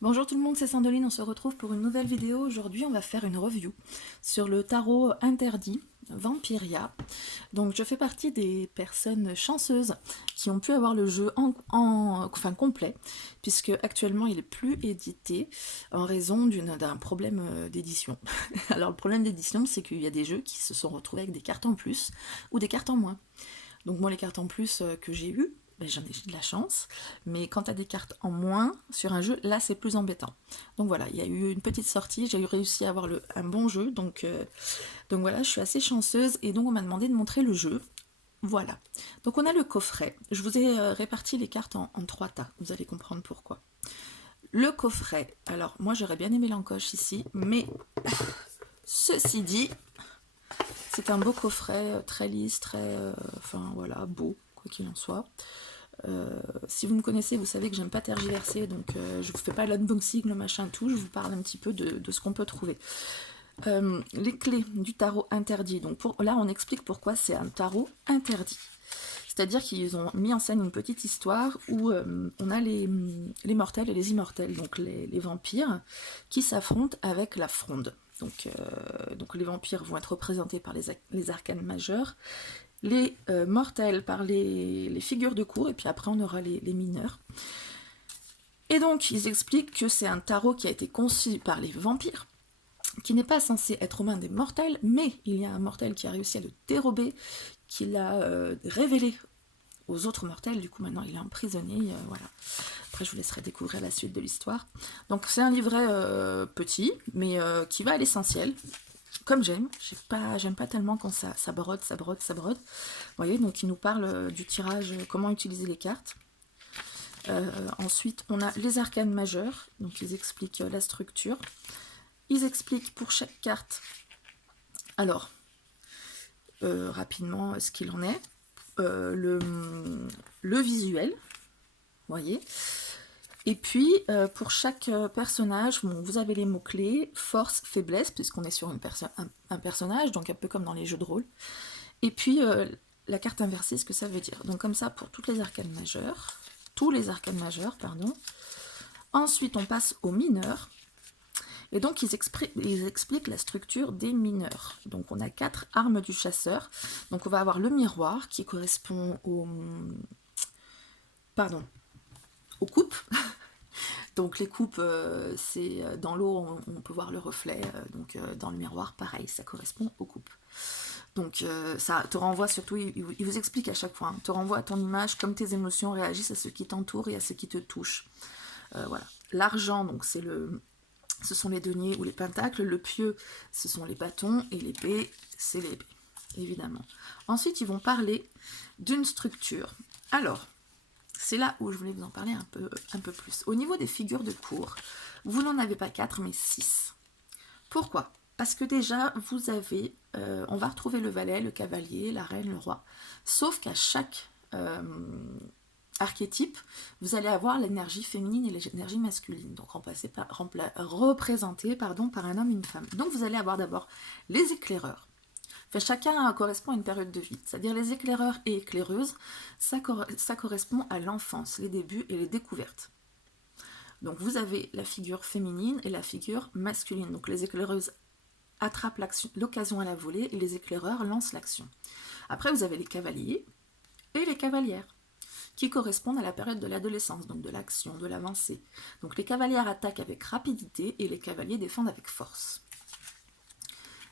Bonjour tout le monde, c'est Sandoline, on se retrouve pour une nouvelle vidéo. Aujourd'hui, on va faire une review sur le tarot interdit Vampiria. Donc, je fais partie des personnes chanceuses qui ont pu avoir le jeu enfin, complet, puisque actuellement il est plus édité en raison d'un problème d'édition. Alors, le problème d'édition, c'est qu'il y a des jeux qui se sont retrouvés avec des cartes en plus ou des cartes en moins. Donc moi les cartes en plus que j'ai eues, ben, j'en ai eu de la chance, mais quand tu as des cartes en moins sur un jeu, là c'est plus embêtant. Donc voilà, il y a eu une petite sortie, j'ai réussi à avoir un bon jeu, donc voilà, je suis assez chanceuse et donc on m'a demandé de montrer le jeu. Voilà, donc on a le coffret, je vous ai réparti les cartes en trois tas, vous allez comprendre pourquoi. Le coffret, alors moi j'aurais bien aimé l'encoche ici, mais ceci dit, c'est un beau coffret, très lisse, enfin voilà, beau, quoi qu'il en soit. Si vous me connaissez, vous savez que j'aime pas tergiverser, donc je vous fais pas l'unboxing, le machin, tout, je vous parle un petit peu de ce qu'on peut trouver. Les clés du tarot interdit, donc là on explique pourquoi c'est un tarot interdit. C'est-à-dire qu'ils ont mis en scène une petite histoire où on a les mortels et les immortels, donc les vampires, qui s'affrontent avec la fronde. Donc les vampires vont être représentés par les arcanes majeurs, les mortels par les figures de cour, et puis après on aura les mineurs. Et donc ils expliquent que c'est un tarot qui a été conçu par les vampires, qui n'est pas censé être aux mains des mortels, mais il y a un mortel qui a réussi à le dérober, qui l'a révélé aux autres mortels, du coup maintenant il est emprisonné, voilà. Après je vous laisserai découvrir la suite de l'histoire. Donc c'est un livret petit, mais qui va à l'essentiel, comme j'aime pas tellement quand ça brode. Vous voyez, donc il nous parle du tirage, comment utiliser les cartes. Ensuite, on a les arcanes majeures, donc ils expliquent la structure. Ils expliquent pour chaque carte, alors, rapidement, ce qu'il en est. Le visuel, vous voyez. Et puis, pour chaque personnage, bon, vous avez les mots-clés, force, faiblesse, puisqu'on est sur un personnage, donc un peu comme dans les jeux de rôle. Et puis, la carte inversée, ce que ça veut dire. Donc comme ça, pour toutes les arcanes majeures, tous les arcanes majeurs, pardon. Ensuite, on passe aux mineurs. Et donc, ils expliquent la structure des mineurs. Donc, on a 4 armes du chasseur. Donc, on va avoir le miroir qui correspond aux coupes. Donc, les coupes, c'est dans l'eau, on peut voir le reflet. Donc, dans le miroir, pareil, ça correspond aux coupes. Donc, ça te renvoie surtout, il vous explique à chaque fois, hein, te renvoie à ton image, comme tes émotions réagissent à ce qui t'entoure et à ce qui te touche. Voilà. L'argent, donc, ce sont les deniers ou les pentacles. Le pieu, ce sont les bâtons. Et l'épée, c'est l'épée, évidemment. Ensuite, ils vont parler d'une structure. Alors, c'est là où je voulais vous en parler un peu plus. Au niveau des figures de cour, vous n'en avez pas 4, mais 6. Pourquoi ? Parce que déjà, vous avez... on va retrouver le valet, le cavalier, la reine, le roi. Sauf qu'à chaque archétype, vous allez avoir l'énergie féminine et l'énergie masculine, donc représentée par un homme et une femme. Donc vous allez avoir d'abord les éclaireurs. Enfin, chacun correspond à une période de vie, c'est-à-dire les éclaireurs et éclaireuses, ça correspond à l'enfance, les débuts et les découvertes. Donc vous avez la figure féminine et la figure masculine. Donc les éclaireuses attrapent l'occasion à la volée et les éclaireurs lancent l'action. Après vous avez les cavaliers et les cavalières, qui correspondent à la période de l'adolescence, donc de l'action, de l'avancée. Donc les cavalières attaquent avec rapidité et les cavaliers défendent avec force.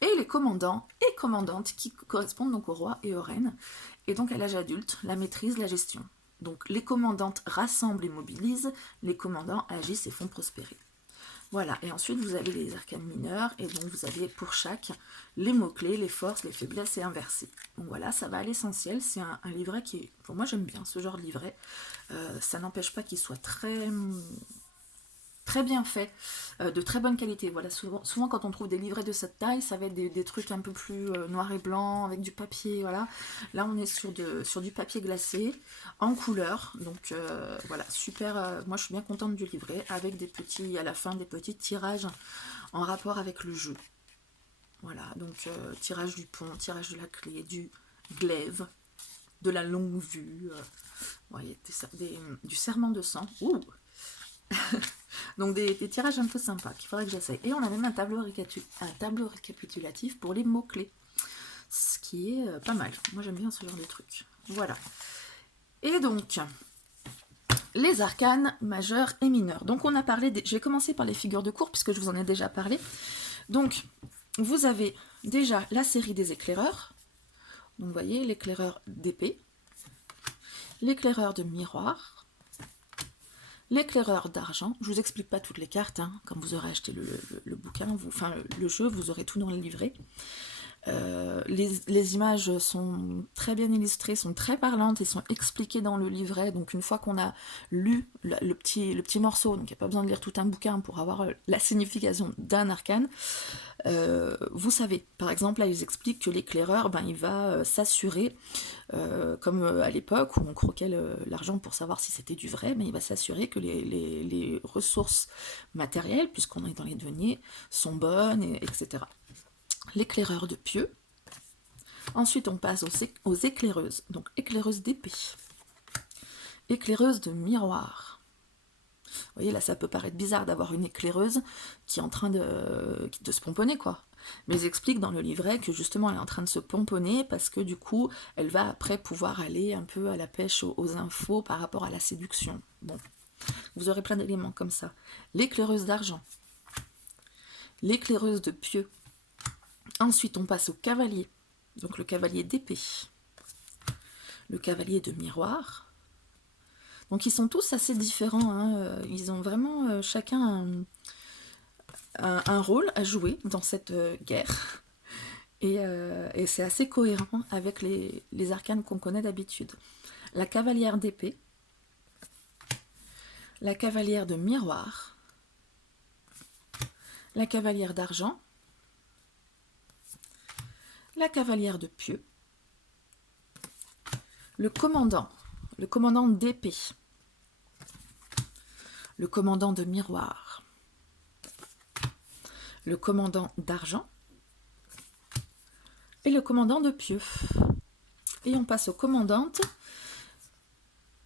Et les commandants et commandantes qui correspondent donc au roi et aux reines, et donc à l'âge adulte, la maîtrise, la gestion. Donc les commandantes rassemblent et mobilisent, les commandants agissent et font prospérer. Voilà, et ensuite vous avez les arcanes mineurs, et donc vous avez pour chaque les mots-clés, les forces, les faiblesses et inversées. Donc voilà, ça va à l'essentiel, c'est un livret qui, pour moi j'aime bien ce genre de livret, ça n'empêche pas qu'il soit très bien fait, de très bonne qualité. Voilà, souvent quand on trouve des livrets de cette taille, ça va être des trucs un peu plus noir et blanc, avec du papier, voilà. Là, on est sur du papier glacé, en couleur, donc voilà, super, moi je suis bien contente du livret, avec à la fin, des petits tirages en rapport avec le jeu. Voilà, donc tirage du pont, tirage de la clé, du glaive, de la longue vue, voyez, du serment de sang, ouh. Donc des tirages un peu sympas qu'il faudrait que j'essaye. Et on a même un tableau récapitulatif pour les mots-clés. Ce qui est pas mal. Moi j'aime bien ce genre de truc. Voilà. Et donc, les arcanes majeurs et mineurs. Donc on a parlé, je vais commencer par les figures de cour puisque je vous en ai déjà parlé. Donc vous avez déjà la série des éclaireurs. Donc vous voyez l'éclaireur d'épée, l'éclaireur de miroir, l'éclaireur d'argent. Je vous explique pas toutes les cartes, hein. Quand vous aurez acheté le bouquin, enfin le jeu, vous aurez tout dans le livret. Les images sont très bien illustrées, sont très parlantes et sont expliquées dans le livret. Donc une fois qu'on a lu le petit morceau, donc il n'y a pas besoin de lire tout un bouquin pour avoir la signification d'un arcane, vous savez. Par exemple, là ils expliquent que l'éclaireur, il va s'assurer, comme à l'époque où on croquait l'argent pour savoir si c'était du vrai, mais il va s'assurer que les ressources matérielles, puisqu'on est dans les deniers, sont bonnes, etc. L'éclaireur de pieux. Ensuite, on passe aux éclaireuses. Donc, éclaireuse d'épée. Éclaireuse de miroir. Vous voyez, là, ça peut paraître bizarre d'avoir une éclaireuse qui est en train de se pomponner, quoi. Mais ils expliquent dans le livret que, justement, elle est en train de se pomponner parce que, du coup, elle va après pouvoir aller un peu à la pêche aux infos par rapport à la séduction. Bon, vous aurez plein d'éléments comme ça. L'éclaireuse d'argent. L'éclaireuse de pieux. Ensuite, on passe au cavalier, donc le cavalier d'épée, le cavalier de miroir. Donc, ils sont tous assez différents, hein. Ils ont vraiment chacun un rôle à jouer dans cette guerre. Et c'est assez cohérent avec les arcanes qu'on connaît d'habitude. La cavalière d'épée, la cavalière de miroir, la cavalière d'argent, la cavalière de pieux, le commandant d'épée, le commandant de miroir, le commandant d'argent et le commandant de pieux. Et on passe aux commandantes.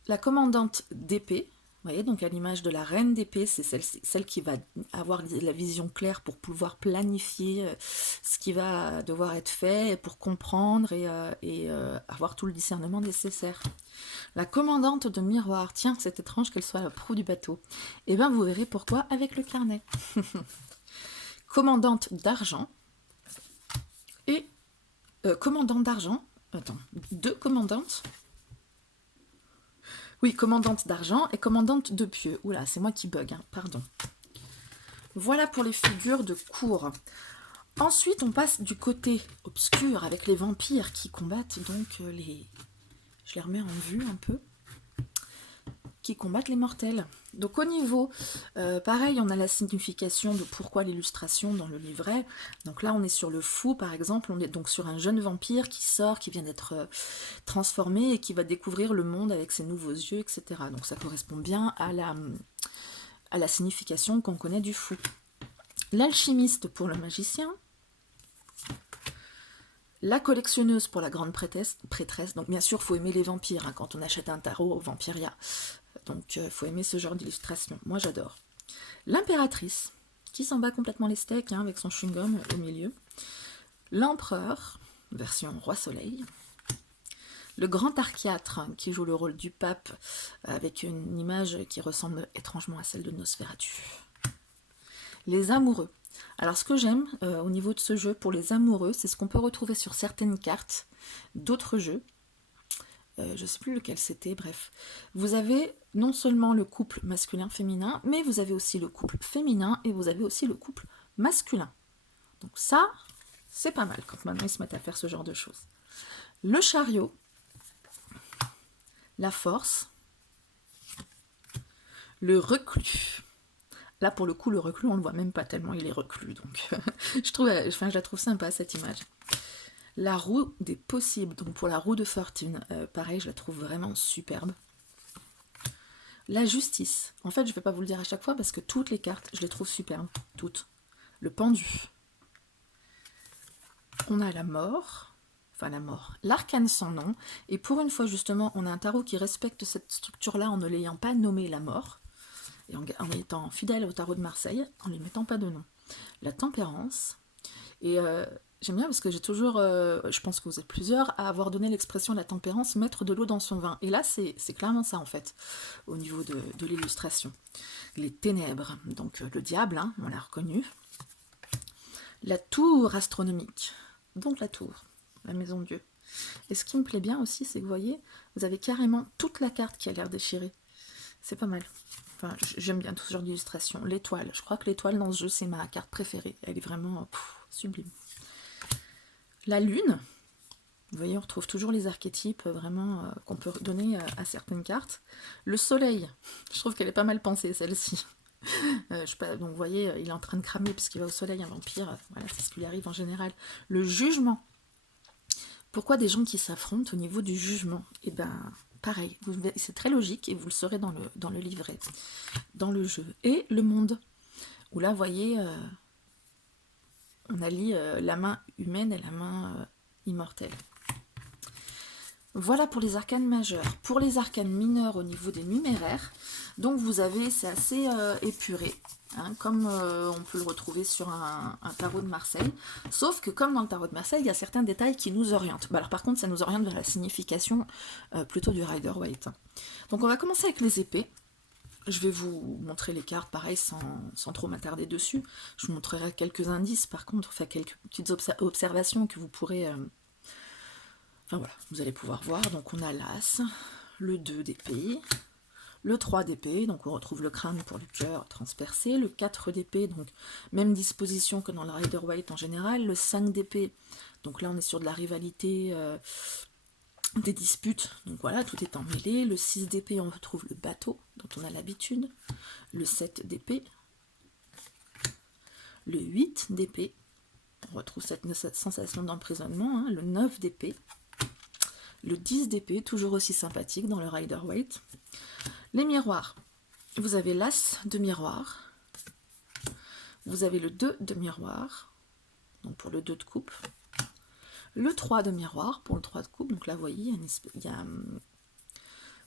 La commandante d'épée, vous voyez, donc à l'image de la reine d'épée, c'est celle qui va avoir la vision claire pour pouvoir planifier ce qui va devoir être fait pour comprendre et avoir tout le discernement nécessaire. La commandante de miroir, tiens, c'est étrange qu'elle soit à la proue du bateau. Eh bien, vous verrez pourquoi avec le carnet. Commandante d'argent et commandante d'argent. Attends, deux commandantes. Oui, commandante d'argent et commandante de pieux. Oula, c'est moi qui bug, hein, pardon. Voilà pour les figures de cour. Ensuite, on passe du côté obscur avec les vampires qui combattent donc les... Je les remets en vue un peu. Qui combattent les mortels. Donc au niveau, pareil, on a la signification de pourquoi l'illustration dans le livret. Donc là, on est sur le fou, par exemple. On est donc sur un jeune vampire qui sort, qui vient d'être transformé et qui va découvrir le monde avec ses nouveaux yeux, etc. Donc ça correspond bien à la signification qu'on connaît du fou. L'alchimiste pour le magicien. La collectionneuse pour la grande prêtresse. Donc bien sûr, il faut aimer les vampires hein, quand on achète un tarot au Vampiria. Donc il faut aimer ce genre d'illustration. Moi j'adore. L'impératrice, qui s'en bat complètement les steaks hein, avec son chewing-gum au milieu. L'empereur, version roi soleil. Le grand archiatre, qui joue le rôle du pape, avec une image qui ressemble étrangement à celle de Nosferatu. Les amoureux. Alors ce que j'aime au niveau de ce jeu pour les amoureux, c'est ce qu'on peut retrouver sur certaines cartes d'autres jeux. Je ne sais plus lequel c'était, bref. Vous avez non seulement le couple masculin-féminin, mais vous avez aussi le couple féminin et vous avez aussi le couple masculin. Donc ça, c'est pas mal quand maintenant ils se mettent à faire ce genre de choses. Le chariot, la force, le reclus. Là, pour le coup, le reclus, on le voit même pas tellement il est reclus. Donc, je la trouve sympa, cette image. La roue des possibles, donc pour la roue de fortune, pareil, je la trouve vraiment superbe. La justice. En fait, je ne vais pas vous le dire à chaque fois parce que toutes les cartes, je les trouve superbes. Toutes. Le pendu. On a la mort. Enfin, la mort. L'arcane sans nom. Et pour une fois, justement, on a un tarot qui respecte cette structure-là en ne l'ayant pas nommé la mort. et en étant fidèle au tarot de Marseille, en ne lui mettant pas de nom. La tempérance, et j'aime bien parce que j'ai toujours, je pense que vous êtes plusieurs, à avoir donné l'expression la tempérance, mettre de l'eau dans son vin. Et là, c'est clairement ça en fait, au niveau de l'illustration. Les ténèbres, donc le diable, hein, on l'a reconnu. La tour astronomique, donc la tour, la maison de Dieu. Et ce qui me plaît bien aussi, c'est que vous voyez, vous avez carrément toute la carte qui a l'air déchirée. C'est pas mal. Enfin, j'aime bien tout ce genre d'illustration. L'étoile, je crois que l'étoile dans ce jeu, c'est ma carte préférée. Elle est vraiment sublime. La lune, vous voyez, on retrouve toujours les archétypes vraiment qu'on peut donner à certaines cartes. Le soleil, je trouve qu'elle est pas mal pensée, celle-ci. Donc vous voyez, il est en train de cramer puisqu'il va au soleil, un vampire. Voilà, c'est ce qui lui arrive en général. Le jugement. Pourquoi des gens qui s'affrontent au niveau du jugement? Eh ben, pareil, c'est très logique et vous le saurez dans le livret, dans le jeu. Et le monde, où là, vous voyez, on allie la main humaine et la main immortelle. Voilà pour les arcanes majeures. Pour les arcanes mineures au niveau des numéraires, donc vous avez, c'est assez épuré, hein, comme on peut le retrouver sur un tarot de Marseille, sauf que comme dans le tarot de Marseille, il y a certains détails qui nous orientent. Alors par contre, ça nous oriente vers la signification plutôt du Rider-Waite. Donc on va commencer avec les épées. Je vais vous montrer les cartes, pareil, sans trop m'attarder dessus. Je vous montrerai quelques indices, par contre, enfin quelques petites observations que vous pourrez... Enfin voilà, vous allez pouvoir voir. Donc on a l'As, le 2 d'épée, le 3 d'épée, donc on retrouve le crâne pour le cœur transpercé, le 4 d'épée, donc même disposition que dans le Rider-Waite en général, le 5 d'épée, donc là on est sur de la rivalité, des disputes, donc voilà, tout est emmêlé, le 6 d'épée, on retrouve le bateau, dont on a l'habitude, le 7 d'épée, le 8 d'épée, on retrouve cette sensation d'emprisonnement, hein, le 9 d'épée, le 10 d'épée, toujours aussi sympathique dans le Rider-Waite. Les miroirs, vous avez l'As de miroir, vous avez le 2 de miroir, donc pour le 2 de coupe, le 3 de miroir pour le 3 de coupe, donc là vous voyez, il y a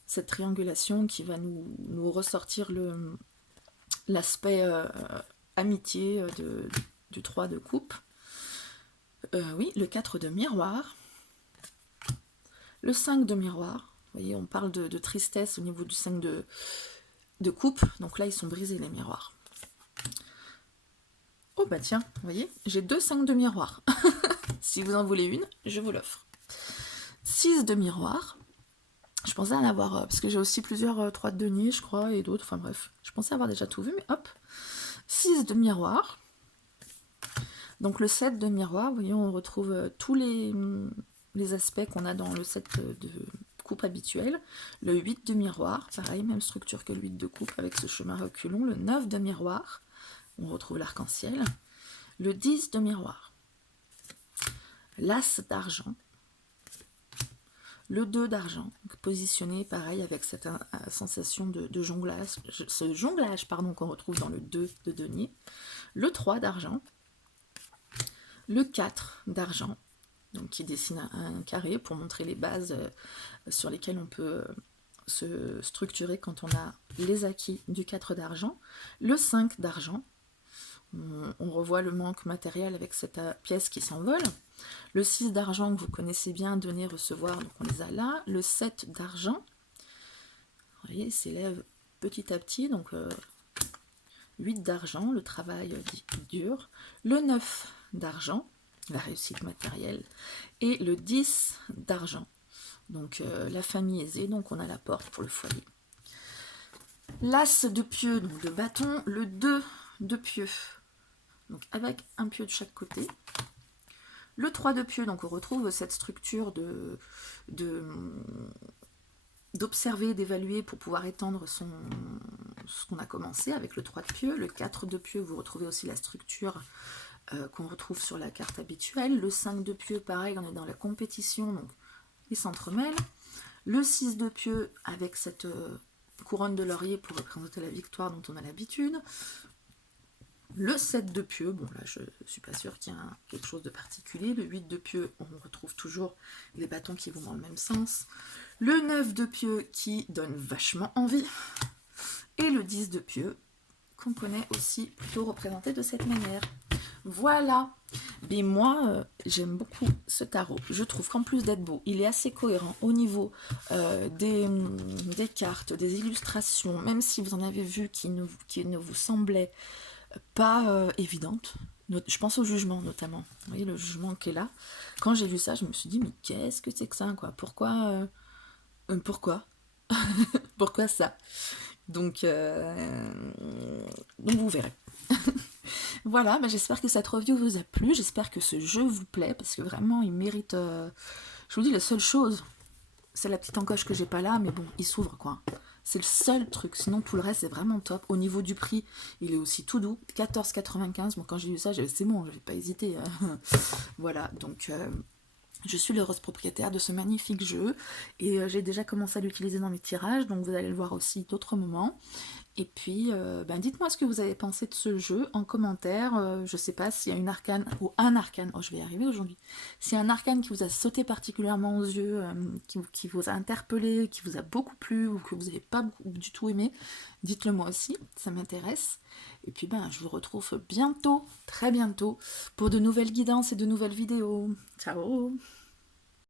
cette triangulation qui va nous ressortir l'aspect amitié du 3 de coupe. Oui, le 4 de miroir, le 5 de miroir, vous voyez, on parle de tristesse au niveau du 5 de coupe, donc là ils sont brisés les miroirs. Oh bah tiens, vous voyez, j'ai 2 5 de miroir. Si vous en voulez une, je vous l'offre. 6 de miroir, je pensais en avoir, parce que j'ai aussi plusieurs 3 de denier, je crois, et d'autres, enfin bref, je pensais avoir déjà tout vu, mais hop, 6 de miroir. Donc le 7 de miroir, vous voyez, on retrouve tous les aspects qu'on a dans le 7 de coupe habituel. Le 8 de miroir, pareil, même structure que le 8 de coupe avec ce chemin reculon. Le 9 de miroir, on retrouve l'arc-en-ciel. Le 10 de miroir. L'As d'argent. Le 2 d'argent, positionné pareil avec cette sensation de jonglage, ce jonglage qu'on retrouve dans le 2 de denier. Le 3 d'argent. Le 4 d'argent, donc qui dessine un carré pour montrer les bases sur lesquelles on peut se structurer quand on a les acquis du 4 d'argent. Le 5 d'argent, on revoit le manque matériel avec cette pièce qui s'envole. Le 6 d'argent que vous connaissez bien, donner, recevoir, donc on les a là. Le 7 d'argent, vous voyez, s'élève petit à petit, donc 8 d'argent, le travail dur. Le 9 d'argent, la réussite matérielle, et le 10 d'argent, donc la famille aisée, donc on a la porte pour le foyer. L'As de pieux, donc de bâton, le 2 de pieux, donc avec un pieu de chaque côté. Le 3 de pieux, donc on retrouve cette structure d'observer, d'évaluer pour pouvoir étendre ce qu'on a commencé avec le 3 de pieux. Le 4 de pieux, vous retrouvez aussi la structure qu'on retrouve sur la carte habituelle. Le 5 de pieux, pareil, on est dans la compétition, donc il s'entremêle. Le 6 de pieux avec cette couronne de laurier pour représenter la victoire dont on a l'habitude. Le 7 de pieux, bon là je suis pas sûre qu'il y ait quelque chose de particulier. Le 8 de pieux, on retrouve toujours les bâtons qui vont dans le même sens. Le 9 de pieux qui donne vachement envie. et le 10 de pieux, qu'on connaît aussi plutôt représenté de cette manière. Voilà. Mais moi, j'aime beaucoup ce tarot. Je trouve qu'en plus d'être beau, il est assez cohérent au niveau des cartes, des illustrations, même si vous en avez vu qui ne vous semblaient pas évidentes. Je pense au jugement notamment. Vous voyez le jugement qui est là. Quand j'ai vu ça, je me suis dit, mais qu'est-ce que c'est que ça, quoi? Pourquoi Pourquoi ça? Donc vous verrez. Voilà, bah j'espère que cette review vous a plu, j'espère que ce jeu vous plaît, parce que vraiment il mérite... Je vous dis, la seule chose, c'est la petite encoche que j'ai pas là, mais bon, il s'ouvre quoi. C'est le seul truc, sinon tout le reste c'est vraiment top. Au niveau du prix, il est aussi tout doux, 14,95. Moi quand j'ai vu ça, c'est bon, je vais pas hésiter. Voilà, donc je suis l'heureuse propriétaire de ce magnifique jeu et j'ai déjà commencé à l'utiliser dans mes tirages, donc vous allez le voir aussi d'autres moments. Et puis, dites-moi ce que vous avez pensé de ce jeu en commentaire. Je sais pas s'il y a une arcane ou un arcane. Oh, je vais y arriver aujourd'hui. S'il y a un arcane qui vous a sauté particulièrement aux yeux, qui vous a interpellé, qui vous a beaucoup plu ou que vous n'avez pas du tout aimé, dites-le moi aussi, ça m'intéresse. Et puis, je vous retrouve bientôt, très bientôt, pour de nouvelles guidances et de nouvelles vidéos. Ciao!